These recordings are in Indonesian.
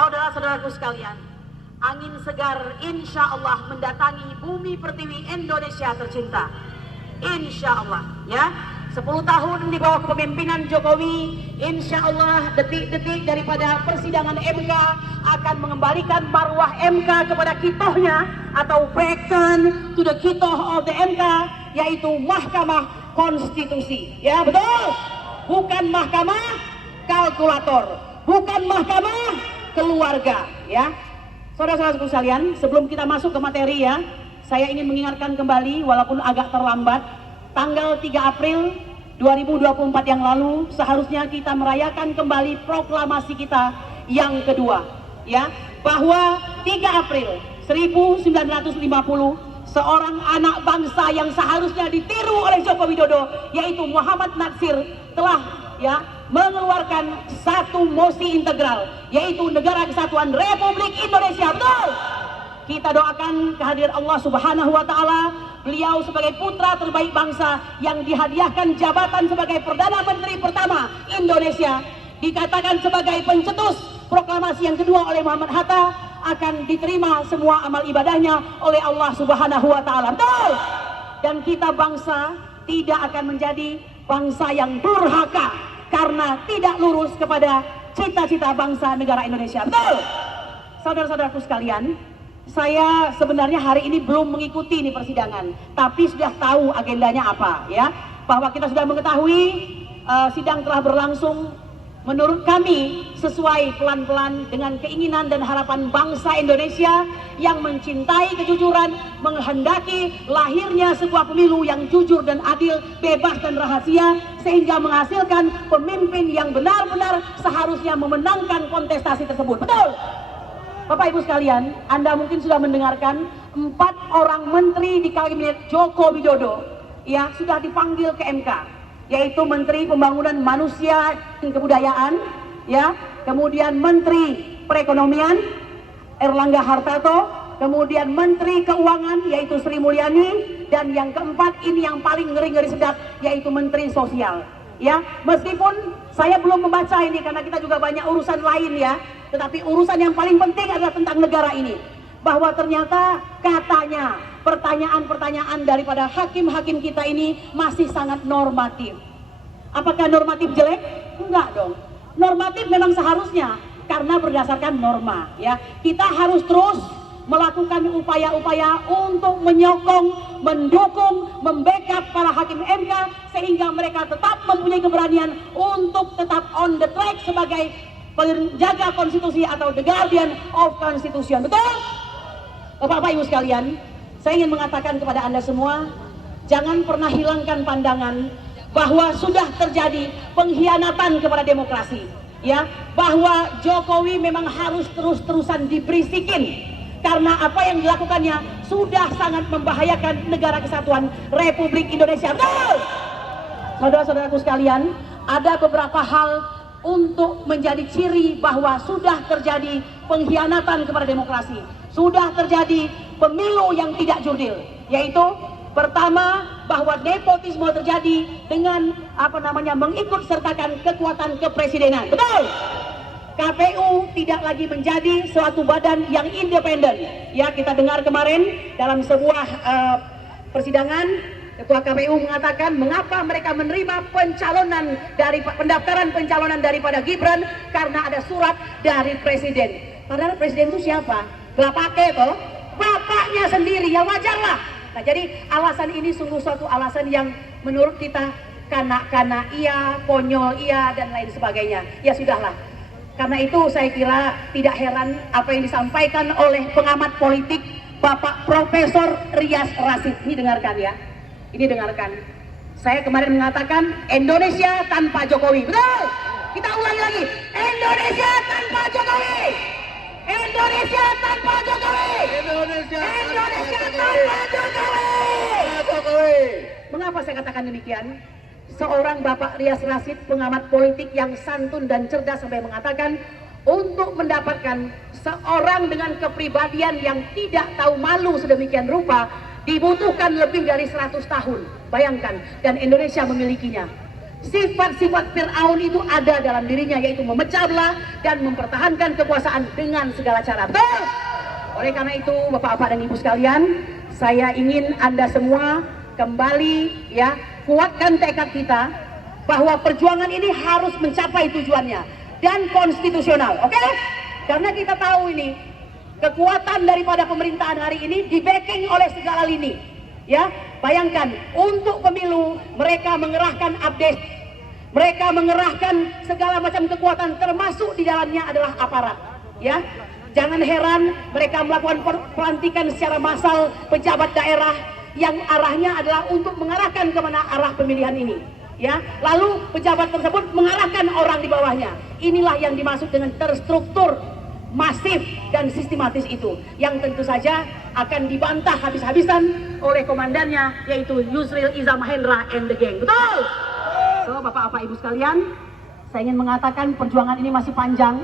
Saudara-saudaraku sekalian, angin segar insya Allah mendatangi bumi pertiwi Indonesia tercinta. Insya Allah, ya. 10 tahun di bawah kepemimpinan Jokowi, insya Allah detik-detik daripada persidangan MK akan mengembalikan marwah MK kepada kitohnya, atau back to the kitoh of the MK, yaitu Mahkamah Konstitusi. Ya betul, bukan mahkamah kalkulator, bukan mahkamah keluarga. Ya, saudara-saudaraku sekalian, sebelum kita masuk ke materi, ya, saya ingin mengingatkan kembali, walaupun agak terlambat, tanggal 3 April 2024 yang lalu seharusnya kita merayakan kembali proklamasi kita yang kedua, ya, bahwa 3 April 1950 seorang anak bangsa yang seharusnya ditiru oleh Joko Widodo, yaitu Muhammad Natsir, telah, ya, mengeluarkan satu mosi integral, yaitu Negara Kesatuan Republik Indonesia. Betul. Kita doakan kehadiran Allah Subhanahu wa Ta'ala, beliau sebagai putra terbaik bangsa yang dihadiahkan jabatan sebagai Perdana Menteri pertama Indonesia, dikatakan sebagai pencetus proklamasi yang kedua oleh Muhammad Hatta, akan diterima semua amal ibadahnya oleh Allah Subhanahu wa Ta'ala. Betul. Dan kita bangsa tidak akan menjadi bangsa yang durhaka karena tidak lurus kepada cita-cita bangsa negara Indonesia. Betul. Saudara-saudaraku sekalian, saya sebenarnya hari ini belum mengikuti ini persidangan, tapi sudah tahu agendanya apa, ya. Bahwa kita sudah mengetahui sidang telah berlangsung menurut kami sesuai pelan-pelan dengan keinginan dan harapan bangsa Indonesia yang mencintai kejujuran, menghendaki lahirnya sebuah pemilu yang jujur dan adil, bebas dan rahasia, sehingga menghasilkan pemimpin yang benar-benar seharusnya memenangkan kontestasi tersebut. Betul. Bapak Ibu sekalian, Anda mungkin sudah mendengarkan 4 orang menteri di kabinet Joko Widodo, ya, sudah dipanggil ke MK, yaitu Menteri Pembangunan Manusia dan Kebudayaan, ya, kemudian Menteri Perekonomian Erlangga Hartarto, kemudian Menteri Keuangan yaitu Sri Mulyani, dan yang keempat ini yang paling ngeri-ngeri sedap, yaitu Menteri Sosial. Ya, meskipun saya belum membaca ini karena kita juga banyak urusan lain, ya, tetapi urusan yang paling penting adalah tentang negara ini. Bahwa ternyata katanya pertanyaan-pertanyaan daripada hakim-hakim kita ini masih sangat normatif. Apakah normatif jelek? Enggak dong. Normatif memang seharusnya karena berdasarkan norma, ya. Kita harus terus melakukan upaya-upaya untuk menyokong, mendukung, membackup para hakim MK sehingga mereka tetap mempunyai keberanian untuk tetap on the track sebagai penjaga konstitusi atau the guardian of constitution. Betul? Bapak Ibu sekalian, saya ingin mengatakan kepada Anda semua, jangan pernah hilangkan pandangan bahwa sudah terjadi pengkhianatan kepada demokrasi, ya, bahwa Jokowi memang harus terus-terusan diberisikin karena apa yang dilakukannya sudah sangat membahayakan Negara Kesatuan Republik Indonesia. Betul! Saudara-saudaraku sekalian, ada beberapa hal untuk menjadi ciri bahwa sudah terjadi pengkhianatan kepada demokrasi, sudah terjadi pemilu yang tidak jurdil, yaitu pertama, bahwa nepotisme terjadi dengan mengikut sertakan kekuatan kepresidenan. Betul! KPU tidak lagi menjadi suatu badan yang independen. Ya, kita dengar kemarin dalam sebuah persidangan, Ketua KPU mengatakan mengapa mereka menerima pencalonan dari pendaftaran pencalonan daripada Gibran karena ada surat dari presiden. Padahal presiden itu siapa? Gelapake toh, bapaknya sendiri, ya wajarlah. Nah, jadi alasan ini sungguh suatu alasan yang menurut kita kanak-kanak iya, konyol iya, dan lain sebagainya. Ya sudahlah. Karena itu saya kira tidak heran apa yang disampaikan oleh pengamat politik Bapak Profesor Rias Rasid. Ini dengarkan, ya. Ini dengarkan. Saya kemarin mengatakan Indonesia tanpa Jokowi. Betul? Kita ulangi lagi. Indonesia tanpa Jokowi. Indonesia tanpa Jokowi. Indonesia tanpa Jokowi. Mengapa saya katakan demikian? Seorang Bapak Rias Rasid, pengamat politik yang santun dan cerdas, sampai mengatakan untuk mendapatkan seorang dengan kepribadian yang tidak tahu malu sedemikian rupa dibutuhkan lebih dari 100 tahun. Bayangkan, dan Indonesia memilikinya. Sifat-sifat Fir'aun itu ada dalam dirinya, yaitu memecah belah dan mempertahankan kekuasaan dengan segala cara. Betul? Oleh karena itu, Bapak-bapak dan Ibu sekalian, saya ingin Anda semua kembali ya, kuatkan tekad kita bahwa perjuangan ini harus mencapai tujuannya dan konstitusional. Oke? Karena kita tahu ini kekuatan daripada pemerintahan hari ini di-backing oleh segala lini. Ya, bayangkan untuk pemilu mereka mengerahkan update, mereka mengerahkan segala macam kekuatan, termasuk di dalamnya adalah aparat. Ya, jangan heran mereka melakukan pelantikan secara massal pejabat daerah yang arahnya adalah untuk mengarahkan kemana arah pemilihan ini. Ya, lalu pejabat tersebut mengarahkan orang di bawahnya. Inilah yang dimaksud dengan terstruktur, masif dan sistematis itu, yang tentu saja akan dibantah habis-habisan oleh komandannya, yaitu Yusril Iza Mahendra and the gang. Betul? So, Bapak-bapak Ibu sekalian, saya ingin mengatakan perjuangan ini masih panjang.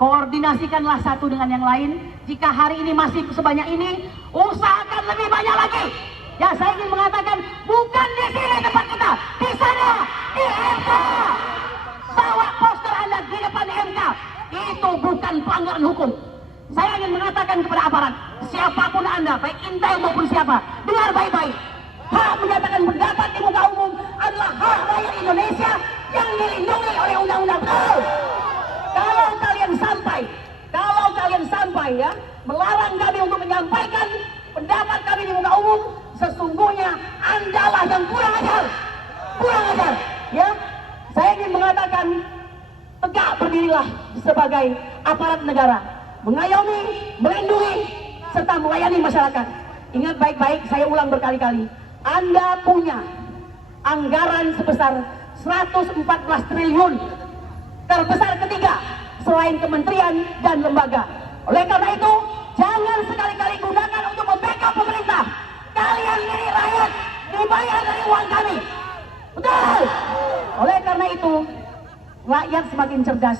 Koordinasikanlah satu dengan yang lain. Jika hari ini masih sebanyak ini, usahakan lebih banyak lagi. Ya, saya ingin mengatakan bukan di sini tempat kita, di sana, di MK. Bawa poster Anda di depan MK. Itu bukan pelanggaran hukum. Saya ingin mengatakan kepada aparat, siapapun Anda, baik intel maupun siapa, dengar baik-baik. Hak menyatakan pendapat di muka umum adalah hak rakyat Indonesia yang dilindungi oleh undang-undang. Kalau kalian sampai ya melarang kami untuk menyampaikan pendapat kami di muka umum, sesungguhnya Andalah yang kurang ajar. Ya, saya ingin mengatakan, tegak berdirilah sebagai aparat negara, mengayomi, melindungi, serta melayani masyarakat. Ingat baik-baik, saya ulang berkali-kali, Anda punya anggaran sebesar 114 triliun, terbesar ketiga selain kementerian dan lembaga. Oleh karena itu, jangan sekali-kali gunakan untuk membackup pemerintah. Kalian ini rakyat, dibayar dari uang kami. Betul? Oleh karena itu, rakyat semakin cerdas.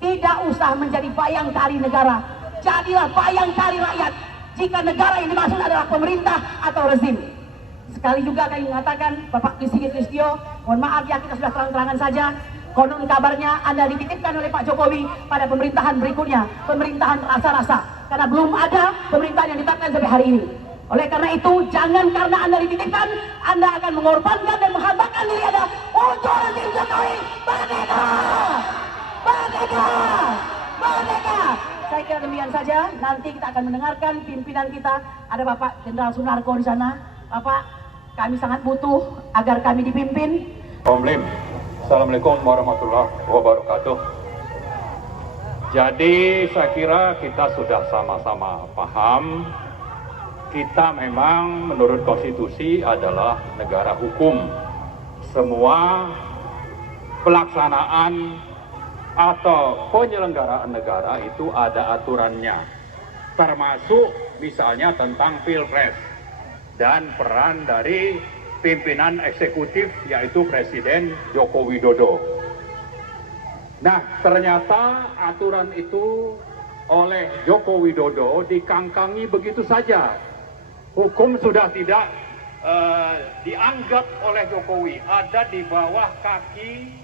Tidak usah menjadi bayang tali negara. Jadilah bayang tali rakyat. Jika negara yang dimaksud adalah pemerintah atau rezim. Sekali juga kami mengatakan, Bapak Sigit Listio, mohon maaf ya, kita sudah terang-terangan saja. Konon kabarnya Anda dititipkan oleh Pak Jokowi pada pemerintahan berikutnya, pemerintahan rasa-rasa. Karena belum ada pemerintahan yang ditetapkan sampai hari ini. Oleh karena itu, jangan karena Anda dititipkan, Anda akan mengorbankan dan menghambakan diri Anda untuk rezim Jokowi. Merdeka! Merdeka! Merdeka! Saya kira demikian saja. Nanti kita akan mendengarkan pimpinan kita. Ada Bapak Jenderal Sunarko di sana. Bapak, kami sangat butuh agar kami dipimpin. Om Lim, Assalamualaikum warahmatullahi wabarakatuh. Jadi saya kira kita sudah sama-sama paham, kita memang menurut konstitusi adalah negara hukum. Semua pelaksanaan atau penyelenggaraan negara itu ada aturannya, termasuk misalnya tentang pilpres dan peran dari pimpinan eksekutif yaitu Presiden Joko Widodo. Nah, ternyata aturan itu oleh Joko Widodo dikangkangi begitu saja. Hukum sudah tidak dianggap oleh Jokowi, ada di bawah kaki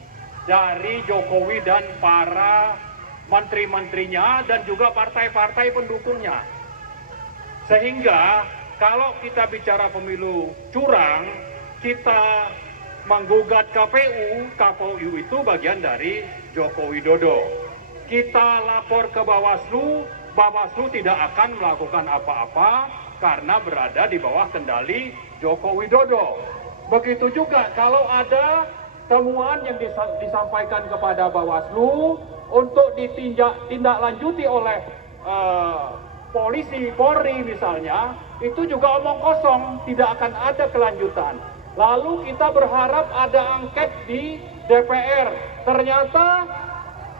dari Jokowi dan para menteri-menterinya dan juga partai-partai pendukungnya. Sehingga kalau kita bicara pemilu curang, kita menggugat KPU itu bagian dari Joko Widodo. Kita lapor ke Bawaslu, Bawaslu tidak akan melakukan apa-apa karena berada di bawah kendali Joko Widodo. Begitu juga kalau ada temuan yang disampaikan kepada Bawaslu untuk ditindaklanjuti oleh polisi, Polri misalnya, itu juga omong kosong, tidak akan ada kelanjutan. Lalu kita berharap ada angket di DPR. Ternyata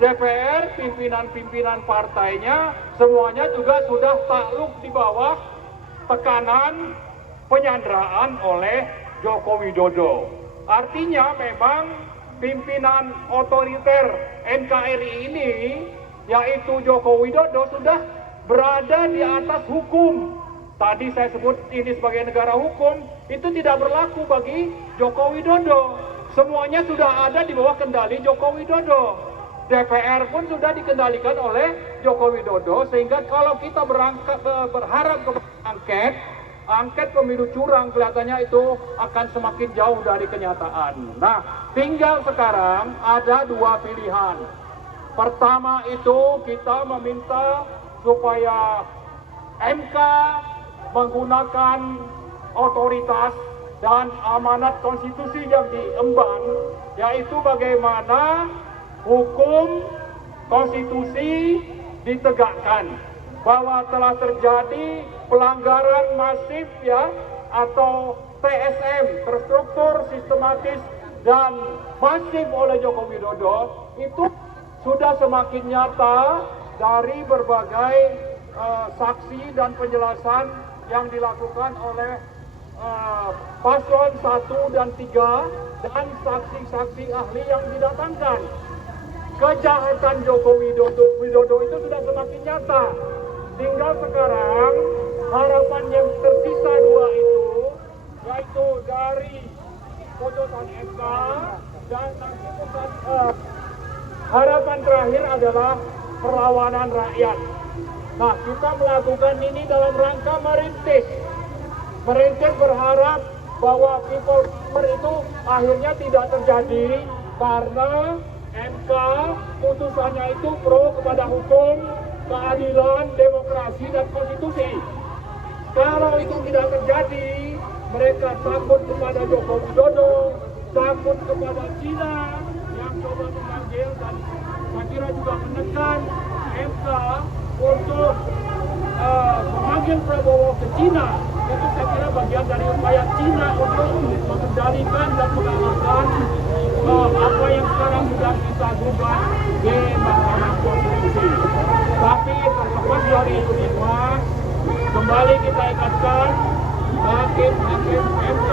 DPR, pimpinan-pimpinan partainya, semuanya juga sudah takluk di bawah tekanan penyanderaan oleh Joko Widodo. Artinya memang pimpinan otoriter NKRI ini, yaitu Joko Widodo, sudah berada di atas hukum. Tadi saya sebut ini sebagai negara hukum, itu tidak berlaku bagi Joko Widodo. semuanya sudah ada di bawah kendali Joko Widodo. DPR pun sudah dikendalikan oleh Joko Widodo, sehingga kalau kita berharap ke angket pemilu curang, kelihatannya itu akan semakin jauh dari kenyataan. Nah, tinggal sekarang ada dua pilihan. Pertama itu kita meminta supaya MK menggunakan otoritas dan amanat konstitusi yang diemban, yaitu bagaimana hukum konstitusi ditegakkan, bahwa telah terjadi pelanggaran masif ya atau TSM, terstruktur, sistematis dan masif oleh Joko Widodo, itu sudah semakin nyata dari berbagai saksi dan penjelasan yang dilakukan oleh paslon 1 dan 3 dan saksi-saksi ahli yang didatangkan. Kejahatan Joko Widodo itu sudah semakin nyata. Tinggal sekarang harapan yang tersisa dua itu, yaitu dari putusan MK dan nanti harapan terakhir adalah perlawanan rakyat. Nah, kita melakukan ini dalam rangka merintis. Merintis berharap bahwa people power itu akhirnya tidak terjadi karena MK putusannya itu pro kepada hukum, keadilan, demokrasi, dan konstitusi. Kalau itu tidak terjadi, mereka takut kepada Joko Widodo, takut kepada Cina yang coba memanggil, dan saya kira juga menekan MK untuk memanggil Prabowo ke Cina. Itu saya kira bagian dari upaya Cina untuk mengendalikan dan mengalahkan apa yang sekarang sudah kita gugat di Mahkamah Konstitusi. Tapi terlepas dari itu semua, kembali kita ingatkan hakim-hakim MK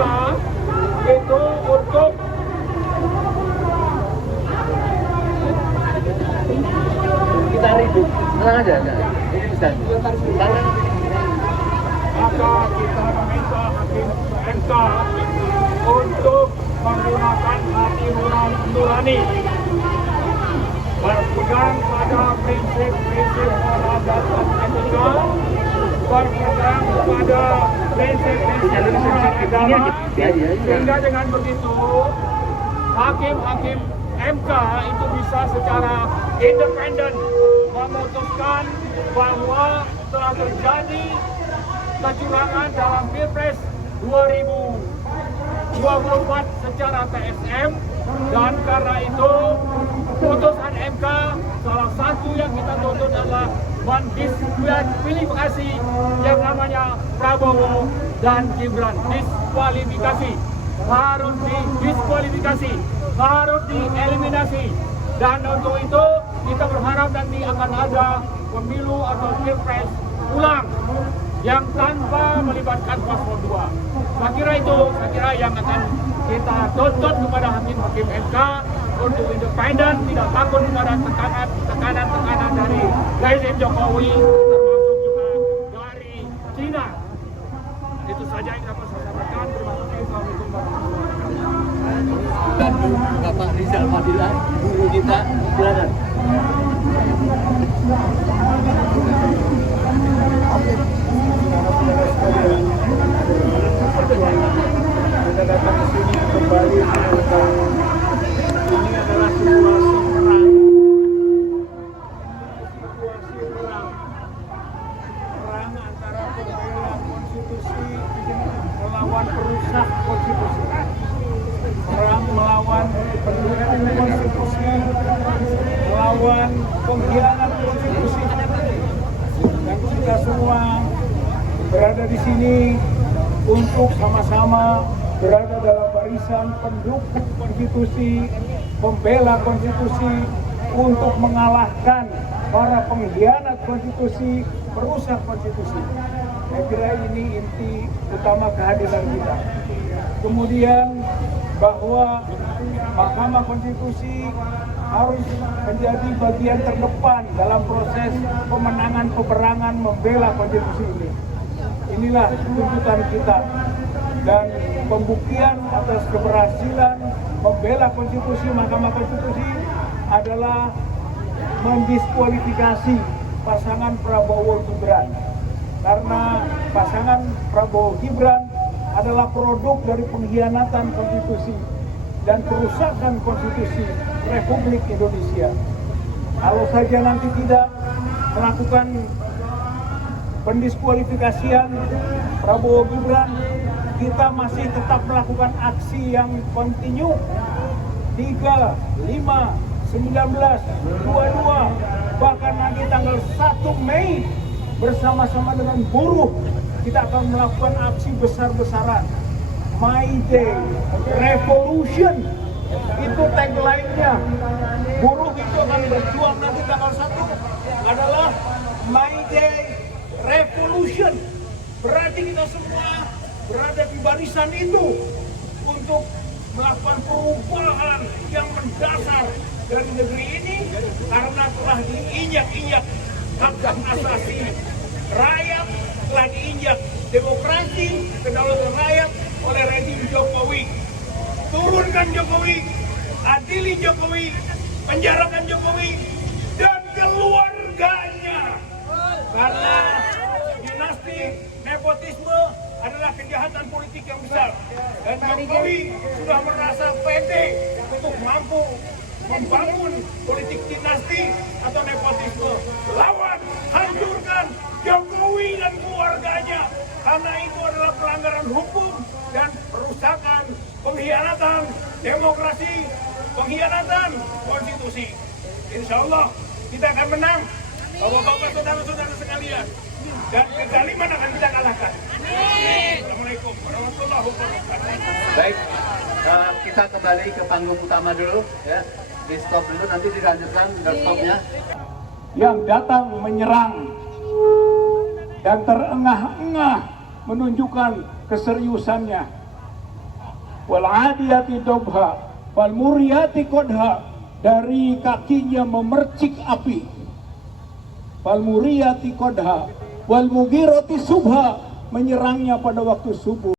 itu untuk kita riduk, tenang aja, ini bisa. Maka kita meminta hakim MK untuk menggunakan hati nurani, berpegang pada prinsip-prinsip moral dan etika, berpegang pada prinsip-prinsip moral agama, sehingga dengan begitu hakim-hakim MK itu bisa secara independen memutuskan bahwa telah terjadi kecurangan dalam Pilpres 2024 secara TSM, dan karena itu putusan MK salah satu yang kita tuntut adalah mendiskualifikasi yang namanya Prabowo dan Gibran. Diskualifikasi, harus didiskualifikasi, harus dieliminasi, dan untuk itu kita berharap nanti akan ada pemilu atau Pilpres ulang yang tanpa melibatkan paslon 2. Saya kira yang akan kita tuntut kepada hakim-hakim MK untuk independen, tidak takut kepada tekanan-tekanan dari rezim Jokowi, termasuk juga dari Cina. Itu saja yang dapat saya sampaikan. Terima kasih. Assalamualaikum warahmatullahi wabarakatuh. Bapak Rizal Fadilah, guru kita, silakan. Kita datang ke sini kembali tentang ini adalah situasi perang antara pembela konstitusi melawan perusak konstitusi, perang melawan pendukung konstitusi melawan pengkhianat konstitusi, dan kita semua berada di sini untuk sama-sama berada dalam barisan pendukung konstitusi, pembela konstitusi, untuk mengalahkan para pengkhianat konstitusi, perusak konstitusi. Saya kira ini inti utama kehadiran kita. Kemudian bahwa Mahkamah Konstitusi harus menjadi bagian terdepan dalam proses pemenangan peperangan membela konstitusi ini. Inilah tuntutan kita, dan pembuktian atas keberhasilan membela konstitusi, Mahkamah Konstitusi adalah mendiskualifikasi pasangan Prabowo Gibran. Karena pasangan Prabowo Gibran adalah produk dari pengkhianatan konstitusi dan kerusakan konstitusi Republik Indonesia. Kalau saja nanti tidak melakukan pendiskualifikasian Prabowo Gibran, kita masih tetap melakukan aksi yang kontinu 3, 5, 19, 22, bahkan nanti tanggal 1 Mei bersama-sama dengan buruh kita akan melakukan aksi besar-besaran. My Day Revolution, itu tagline-nya. Buruh itu akan berjuang nanti tanggal 1 adalah My Day Revolution. Berarti kita semua berada di barisan itu untuk melakukan perubahan yang mendasar dari negeri ini karena telah diinjak-injak hak-hak asasi rakyat, telah diinjak demokrasi, kedaulatan rakyat oleh rezim Jokowi. Turunkan Jokowi, adili Jokowi, penjarakan Jokowi dan keluarganya. Karena dinasti nepotisme adalah kejahatan politik yang besar. Dan Jokowi sudah merasa pede untuk mampu membangun politik dinasti atau nepotisme. Lawan, hancurkan Jokowi dan keluarganya. Karena itu adalah pelanggaran hukum dan perusakan, pengkhianatan demokrasi, pengkhianatan konstitusi. Insya Allah kita akan menang. Bapak-bapak, saudara-saudara sekalian. Dan kezaliman akan kita kalahkan. Assalamualaikum warahmatullahi wabarakatuh. Baik, kita kembali ke panggung utama dulu ya. Di stop dulu, nanti dilanjutkan stopnya. Yang datang menyerang dan terengah-engah menunjukkan keseriusannya. Wal adiyati dobha, wal muriyati kodha, dari kakinya memercik api. Wal muriyati kodha, wal mugirati subha, menyerangnya pada waktu subuh.